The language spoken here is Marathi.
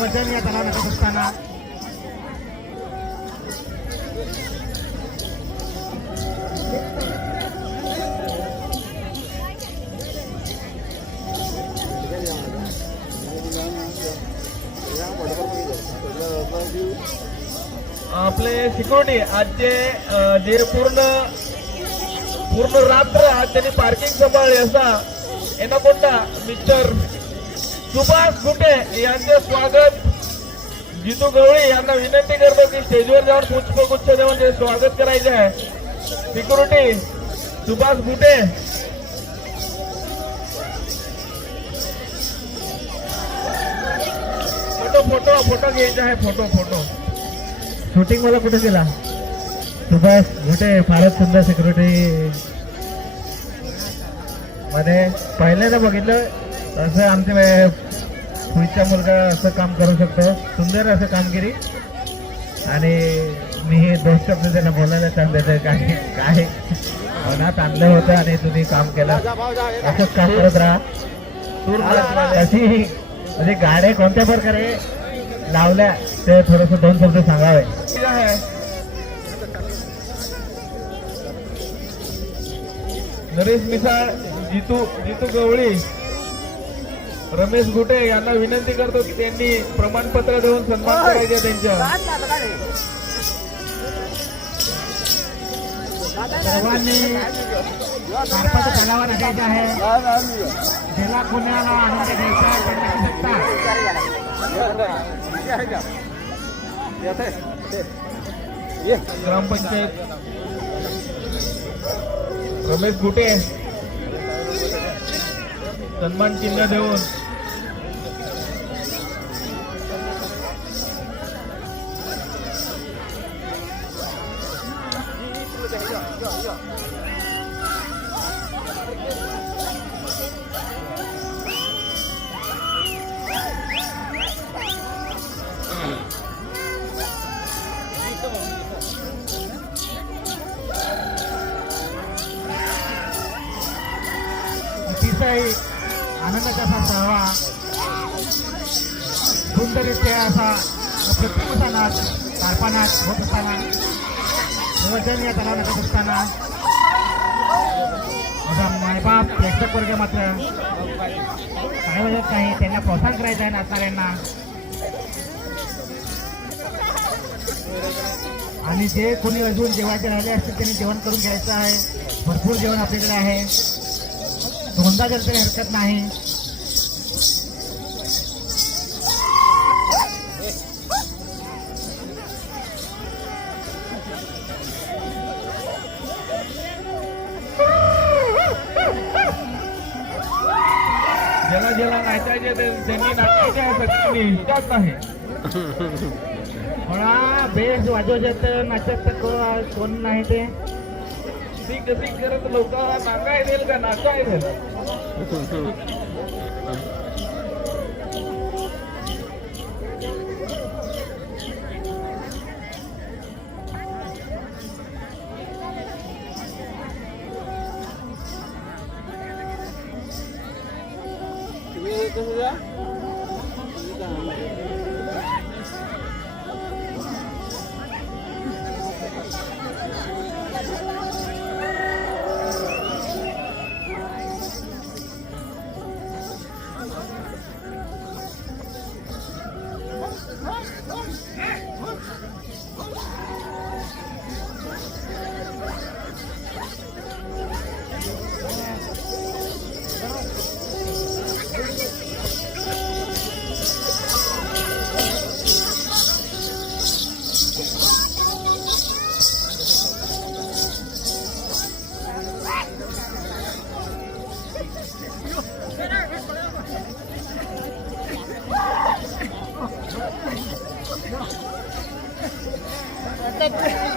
वजन या तलाव नकत असताना आपले सिक्युरिटी आज जे पूर्ण रात्र आज त्यांनी पार्किंग सांभाळली असा एनाकोंडा मिस्टर सुभाष गुटे यांचे स्वागत जितू गवळी यांना विनंती करतो की स्टेजवर जाऊन पुष्पगुच्छ देऊन ते स्वागत करायचे आहे. सिक्युरिटी सुभाष गुटे. फोटो घ्यायचा आहे. फोटो शूटिंग मला कुठे दिला सुभाष मोठे फारच सुंदर सिक्युरिटी मध्ये पहिल्यांदा बघितलं असं आमचे पुढचा मुलगा असं काम करू शकतो. सुंदर असं कामगिरी आणि मी हे दोन शब्द त्यांना बोलायला चालले काय मनात आणलं होतं आणि तुम्ही काम केलं असंच काम करत राहा. अशी म्हणजे गाड्या कोणत्या प्रकारे लावल्या ते थोडस दोन शब्द सांगावे. नरेश मिसाळ जितू गवळी रमेश गुटे यांना विनंती करतो की त्यांनी प्रमाणपत्र देऊन सन्मान करायचे त्यांच्या. सर्वांनी कारपाचा तलावा नटायचा आहे. ज्याला पुण्याला आनंद घ्यायचा ग्रामपंचायत रमेश गुटे सन्मान चिन्ह देऊन अतिशय आनंदाचा असा सहवा सुंदररित्या असा प्रतिष्ठानात कारपानात होत असताना वजन या तलाव नकत असताना माझा मायबाप प्रेक्षक वर्ग मात्र काय वजत नाही. त्यांना प्रोत्साहन करायचं आहे नाचणाऱ्यांना. आणि जे कोणी अजून जेवायचे राहिले असतील त्यांनी जेवण करून घ्यायचं आहे. भरपूर जेवण आपल्याकडे आहे. दोनदा जर तरी हरकत नाही. ज्याला नाचायचे त्यांनी नाचायचे आहे. इच्छाच आहे म्हणा बेस वाजवत नाचत कोण नाही ते ती कशी करत लोकांना नाचाय देईल का नाचाय देईल. Thank you.